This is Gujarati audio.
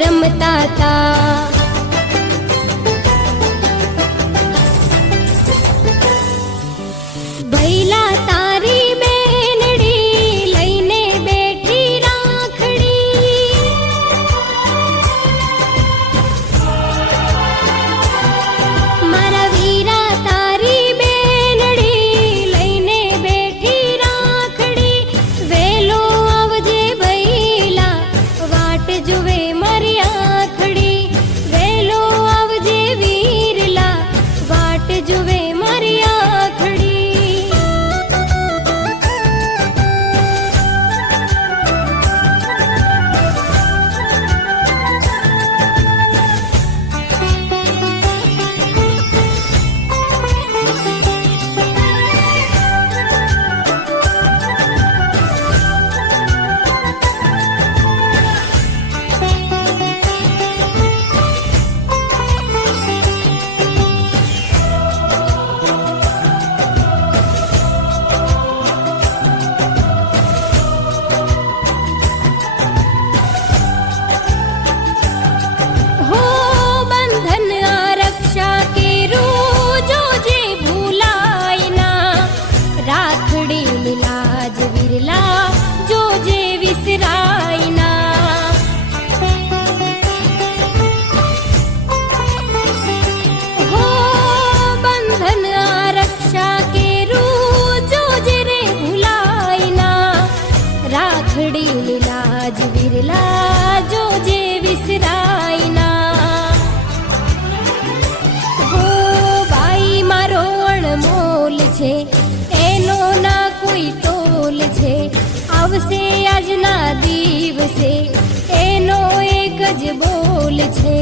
રમતા તા। ભૈલા તારી બેનડી લઈને બેઠી રાખડી, મારા વીરા તારી બેનડી લઈને બેઠી રાખડી। વેલો આવજે ભૈલા વાટ જુએ મારી આખડી, વેલો આવજે વીરલા વાટ જુએ મારી આખડી। हो बंधन आरक्षा केरू जोजे भूलाय ना, રાખડી લાજ વિરલા જોજે વિસરાય ના। હો બંધન આરક્ષા કેરું જોજે રે ભૂલાય ના, રાખડી લાજ વિરલા જોજે વિસરાય ના। હો બાઈ મારો અણમોલ છે, એનો ના કોઈ તોલ છે, આવશે આજના દિવસે એનો એક જ બોલ છે।